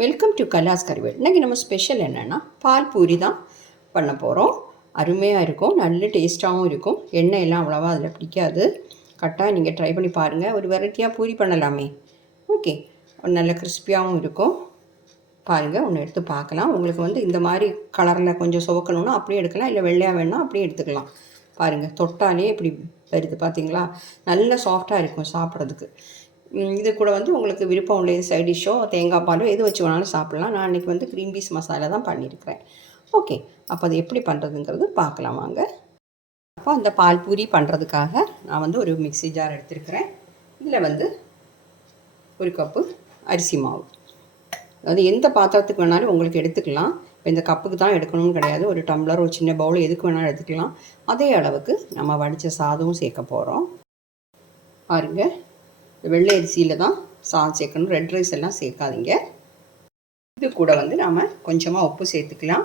Welcome to கலாஸ் கறிவேல் இன்றைக்கி நம்ம special என்னென்னா பால் பூரி தான் பண்ண போகிறோம் அருமையாக இருக்கும் நல்ல டேஸ்ட்டாகவும் இருக்கும். எண்ணெய் எல்லாம் அவ்வளோவா அதில் பிடிக்காது. கரெக்டாக நீங்கள் ட்ரை பண்ணி பாருங்கள் ஒரு வெரைட்டியாக பூரி பண்ணலாமே. ஓகே நல்ல கிறிஸ்பியாகவும் இருக்கும். பாருங்கள் ஒன்று எடுத்து பார்க்கலாம். உங்களுக்கு வந்து இந்த மாதிரி கலரில் கொஞ்சம் சுவக்கணும்னா அப்படியே எடுக்கலாம். இல்லை வெள்ளையாக வேணால் அப்படியே எடுத்துக்கலாம். பாருங்கள் தொட்டாலே இப்படி வருது பார்த்தீங்களா நல்ல சாஃப்டாக இருக்கும் சாப்பிட்றதுக்கு. இது கூட வந்து உங்களுக்கு விருப்பம் உள்ள சைட் டிஷ்ஷோ தேங்காய் பாலோ எது வச்சு வேணாலும் சாப்பிட்லாம். நான் இன்றைக்கி வந்து க்ரீன் பீஸ் மசாலா தான் பண்ணியிருக்கிறேன். ஓகே அப்போ அது எப்படி பண்ணுறதுங்கிறது பார்க்கலாம் வாங்க. அப்போ அந்த பால் பூரி பண்ணுறதுக்காக நான் வந்து ஒரு மிக்சி ஜார் எடுத்திருக்கிறேன். இதில் வந்து ஒரு கப்பு அரிசி மாவு. அதாவது எந்த பாத்திரத்துக்கு வேணாலும் உங்களுக்கு எடுத்துக்கலாம். இப்போ இந்த கப்புக்கு தான் எடுக்கணும்னு கிடையாது. ஒரு டம்ளர் ஒரு சின்ன பவுல் எதுக்கு வேணாலும் எடுத்துக்கலாம். அதே அளவுக்கு நம்ம வடித்த சாதமும் சேர்க்க போகிறோம் பாருங்கள் வெள்ளை அரிசியில் தான் சாதம் சேர்க்கணும். ரெட் ரைஸ் எல்லாம் சேர்க்காதீங்க. இது கூட வந்து நாம் கொஞ்சமாக உப்பு சேர்த்துக்கலாம்.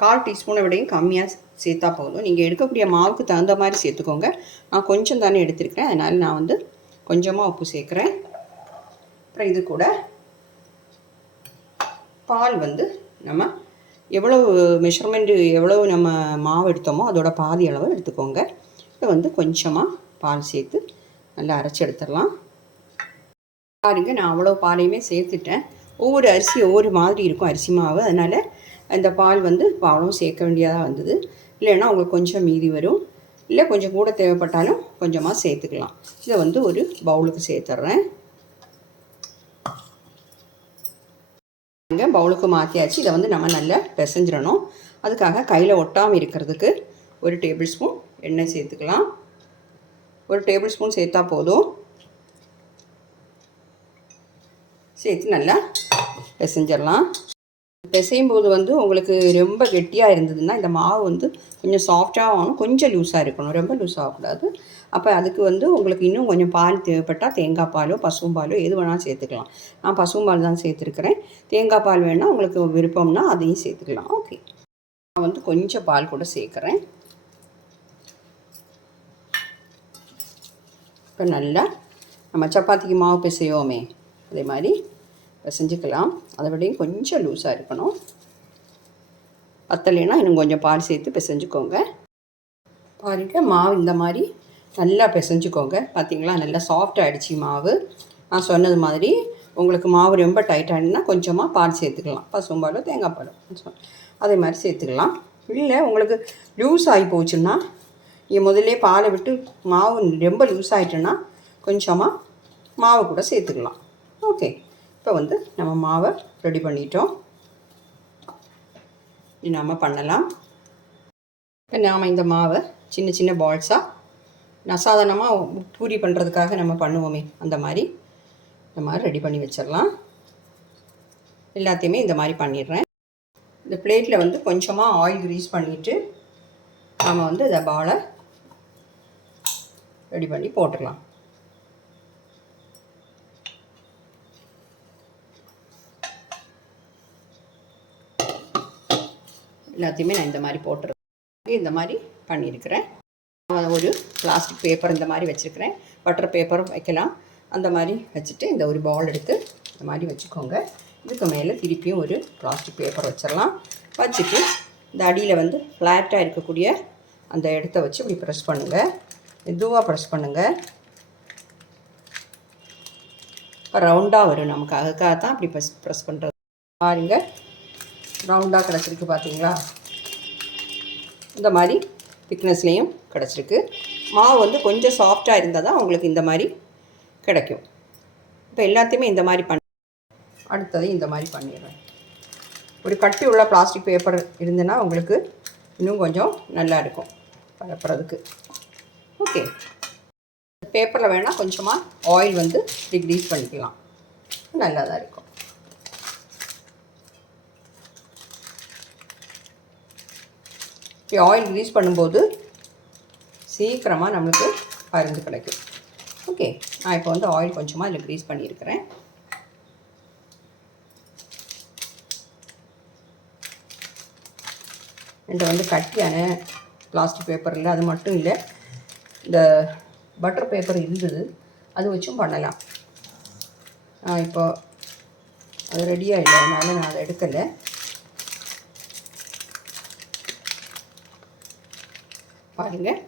கால் டீஸ்பூனை விடையும் கம்மியாக சேர்த்தா போதும். நீங்கள் எடுக்கக்கூடிய மாவுக்கு தகுந்த மாதிரி சேர்த்துக்கோங்க. நான் கொஞ்சம் தானே எடுத்திருக்கிறேன். அதனால் நான் வந்து கொஞ்சமாக உப்பு சேர்க்குறேன். அப்புறம் இது கூட பால் வந்து நம்ம எவ்வளவு மெஷர்மெண்ட்டு எவ்வளவு நம்ம மாவு எடுத்தோமோ அதோட பாதி அளவு எடுத்துக்கோங்க. இது வந்து கொஞ்சமாக பால் சேர்த்து நல்லா அரைச்சி எடுத்துடலாம். பாருங்க நான் அவ்வளோ பாலையுமே சேர்த்துட்டேன். ஒவ்வொரு அரிசி ஒவ்வொரு மாதிரி இருக்கும் அரிசி மாவு. அதனால் அந்த பால் வந்து பாலும் சேர்க்க வேண்டியதாக வந்தது. இல்லைன்னா உங்களுக்கு கொஞ்சம் மீதி வரும். இல்லை கொஞ்சம் கூட தேவைப்பட்டாலும் கொஞ்சமாக சேர்த்துக்கலாம். இதை வந்து ஒரு பவுலுக்கு சேர்த்துட்றேன் இங்கே பவுலுக்கு மாற்றியாச்சு இதை வந்து நம்ம நல்லா பிசைஞ்சிடணும். அதுக்காக கையில் ஒட்டாமல் இருக்கிறதுக்கு ஒரு டேபிள் ஸ்பூன் எண்ணெய் சேர்த்துக்கலாம். ஒரு டேபிள் ஸ்பூன் சேர்த்தா போதும். சேர்த்து நல்லா பிசைஞ்சிடலாம். பிசையும் போது வந்து உங்களுக்கு ரொம்ப கெட்டியாக இருந்ததுன்னா இந்த மாவு வந்து கொஞ்சம் சாஃப்டாக ஆகணும். கொஞ்சம் லூஸாக இருக்கணும். ரொம்ப லூஸ் ஆகக்கூடாது. அப்போ அதுக்கு வந்து உங்களுக்கு இன்னும் கொஞ்சம் பால் தேவைப்பட்டால் தேங்காய் பாலோ பசும்பாலோ எது வேணாலும் சேர்த்துக்கலாம். நான் பசும்பால் தான் சேர்த்துருக்கிறேன். தேங்காய் பால் வேணால் உங்களுக்கு விருப்பம்னா அதையும் சேர்த்துக்கலாம். ஓகே நான் வந்து கொஞ்சம் பால் கூட சேர்க்குறேன். இப்போ நல்லா நம்ம சப்பாத்திக்கு மாவு பிசையோமே அதே மாதிரி செஞ்சுக்கலாம். அதை விடையும் கொஞ்சம் லூஸாக இருக்கணும். பத்தலைன்னா இன்னும் கொஞ்சம் பால் சேர்த்து பிசைஞ்சுக்கோங்க. பாருங்கள் மாவு இந்த மாதிரி நல்லா பிசைஞ்சுக்கோங்க. பார்த்தீங்களா? நல்லா சாஃப்ட் ஆகிடுச்சி மாவு. நான் சொன்னது மாதிரி உங்களுக்கு மாவு ரொம்ப டைட்டாகிடுனா கொஞ்சமாக பால் சேர்த்துக்கலாம். பசும்பாலோ தேங்காய் பாலோ அதே மாதிரி சேர்த்துக்கலாம். இல்லை உங்களுக்கு லூஸ் ஆகி போச்சுன்னா நீங்கள் முதல்ல பாலை விட்டு மாவு ரொம்ப லூஸ் ஆகிட்டுன்னா கொஞ்சமாக மாவு கூட சேர்த்துக்கலாம். ஓகே இப்போ வந்து நம்ம மாவை ரெடி பண்ணிட்டோம். நாம் பண்ணலாம். இப்போ நாம் இந்த மாவை சின்ன சின்ன பால்ஸாக நான் சாதாரணமாக பூரி பண்ணுறதுக்காக நம்ம பண்ணுவோமே அந்த மாதிரி இந்த மாதிரி ரெடி பண்ணி வச்சிடலாம். எல்லாத்தையுமே இந்த மாதிரி பண்ணிடுறேன். இந்த பிளேட்டில் வந்து கொஞ்சமாக ஆயில் க்ரீஸ் பண்ணிவிட்டு நாம் வந்து இந்த பாலை ரெடி பண்ணி போட்டுடலாம். எல்லாத்தையுமே நான் இந்த மாதிரி போட்டுருக்கேன். இந்த மாதிரி பண்ணியிருக்கிறேன். ஒரு பிளாஸ்டிக் பேப்பர் இந்த மாதிரி வச்சுருக்கிறேன். பட்டர் பேப்பரும் வைக்கலாம். அந்த மாதிரி வச்சுட்டு இந்த ஒரு பால் எடுத்து இந்த மாதிரி வச்சுக்கோங்க. இதுக்கு மேலே திருப்பியும் ஒரு பிளாஸ்டிக் பேப்பர் வச்சிடலாம். வச்சுட்டு இந்த அடியில் வந்து ஃப்ளாட்டாக இருக்கக்கூடிய அந்த இடத்த வச்சு இப்படி ப்ரெஸ் பண்ணுங்கள் மெதுவாக ப்ரெஸ் பண்ணுங்கள் ரவுண்டாக வரும் நமக்கு. அதுக்காக தான் அப்படி ப்ரெஸ் ப்ரெஸ் பண்ணுறது பாருங்கள் ரவுண்டாக கிடச்சிருக்கு பார்த்தீங்களா இந்த மாதிரி திக்னஸ்லேயும் கிடச்சிருக்கு. மாவு வந்து கொஞ்சம் சாஃப்டாக இருந்தால் தான் உங்களுக்கு இந்த மாதிரி கிடைக்கும். இப்போ எல்லாத்தையுமே இந்த மாதிரி பண்ண. அடுத்ததையும் இந்த மாதிரி பண்ணிடுறேன். ஒரு கட்டி உள்ள பிளாஸ்டிக் பேப்பர் இருந்ததுன்னா உங்களுக்கு இன்னும் கொஞ்சம் நல்லா இருக்கும் பரப்புறதுக்கு. ஓகே பேப்பரில் வேணால் கொஞ்சமாக ஆயில் வந்து டிக்ரீஸ் பண்ணிக்கலாம். நல்லா தான் இருக்கும். ஆயில் ரிலீஸ் பண்ணும்போது சீக்கிரமாக நம்மளுக்கு பருந்து கிடைக்கும். ஓகே நான் இப்போ வந்து ஆயில் கொஞ்சமாக இதில் க்ரீஸ் பண்ணியிருக்கிறேன். என்கிட்ட வந்து கட்டியான பிளாஸ்டிக் பேப்பர் இல்லை அது மட்டும் இல்லை இந்த பட்டர் பேப்பர் இருந்தது அது வச்சும் பண்ணலாம். நான் இப்போ அது ரெடியாக இல்லை அதனால் நான் அதை எடுக்கலை. பாருங்கள்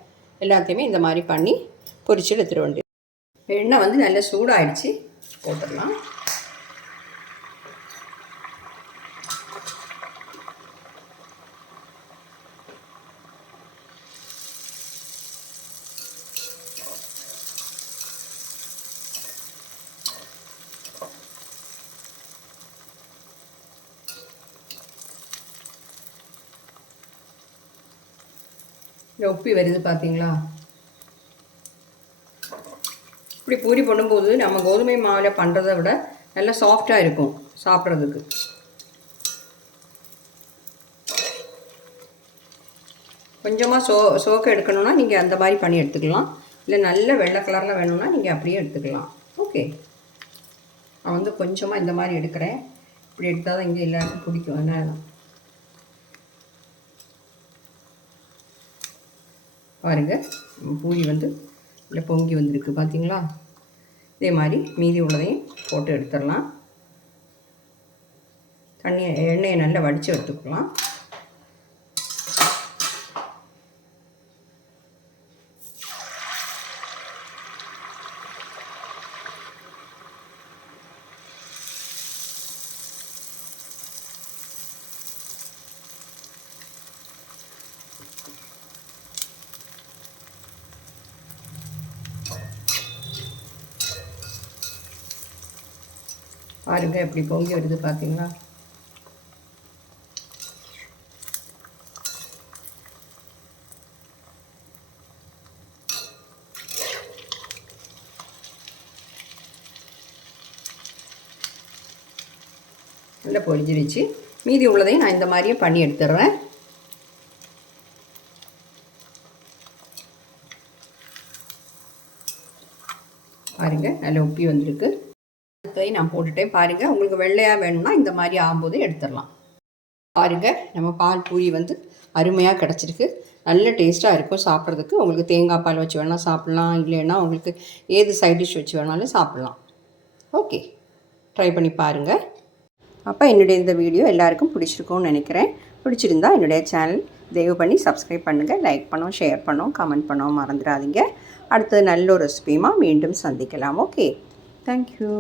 எல்லாத்தையுமே இந்த மாதிரி பண்ணி பொரிச்சு எடுத்துட வேண்டியது எண்ணெய் வந்து நல்லா சூடாகிடுச்சு போட்டுடலாம். இந்த உப்பி வருது பார்த்தீங்களா இப்படி பூரி பண்ணும்போது நம்ம கோதுமை மாவில் பண்ணுறதை விட நல்லா சாஃப்டாக இருக்கும் சாப்பிட்றதுக்கு. கொஞ்சமாக சோ சோக்க எடுக்கணும்னா நீங்கள் அந்த மாதிரி பண்ணி எடுத்துக்கலாம். இல்லை நல்ல வெள்ளை கலரில் வேணும்னா நீங்கள் அப்படியே எடுத்துக்கலாம். ஓகே நான் வந்து கொஞ்சமாக இந்த மாதிரி எடுக்கிறேன். இப்படி எடுத்தால் தான் இங்கே எல்லாருக்கும் பிடிக்கும். என்ன பாருங்கள் பூரி வந்து இல்லை பொங்கி வந்திருக்கு பார்த்தீங்களா இதே மாதிரி மீதி உள்ளதையும் போட்டு எடுத்துடலாம். தண்ணியை எண்ணெயை நல்லா வடித்து எடுத்துக்கலாம். பாருங்கள் எப்படி பொங்கி வருது பார்த்தீங்களா நல்லா பொழிஞ்சிருச்சு மீதி உள்ளதையும் நான் இந்த மாதிரியே பண்ணி எடுத்துடுறேன். பாருங்கள் நல்லா உப்பி வந்திருக்கு. அடுத்ததையும் நான் போட்டுட்டேன். பாருங்கள் உங்களுக்கு வெள்ளையாக வேணும்னா இந்த மாதிரி ஆகும்போது எடுத்துடலாம். பாருங்கள் நம்ம பால் பூரி வந்து அருமையாக கிடச்சிருக்கு. நல்ல டேஸ்ட்டாக இருக்கும் சாப்பிட்றதுக்கு. உங்களுக்கு தேங்காய் பால் வச்சு வேணால் சாப்பிட்லாம். இல்லைன்னா உங்களுக்கு ஏது சைட் டிஷ் வச்சு வேணாலும் சாப்பிட்லாம். ஓகே ட்ரை பண்ணி பாருங்கள் அப்போ என்னுடைய இந்த வீடியோ எல்லாருக்கும் பிடிச்சிருக்கும்னு நினைக்கிறேன். பிடிச்சிருந்தா என்னுடைய சேனல் தயவு பண்ணி சப்ஸ்கிரைப் பண்ணுங்கள் லைக் பண்ணோம் ஷேர் பண்ணோம் கமெண்ட் பண்ணோம் மறந்துடாதீங்க. அடுத்தது நல்ல ஒரு ரெசிபியுமா மீண்டும் சந்திக்கலாம். ஓகே. தேங்க்யூ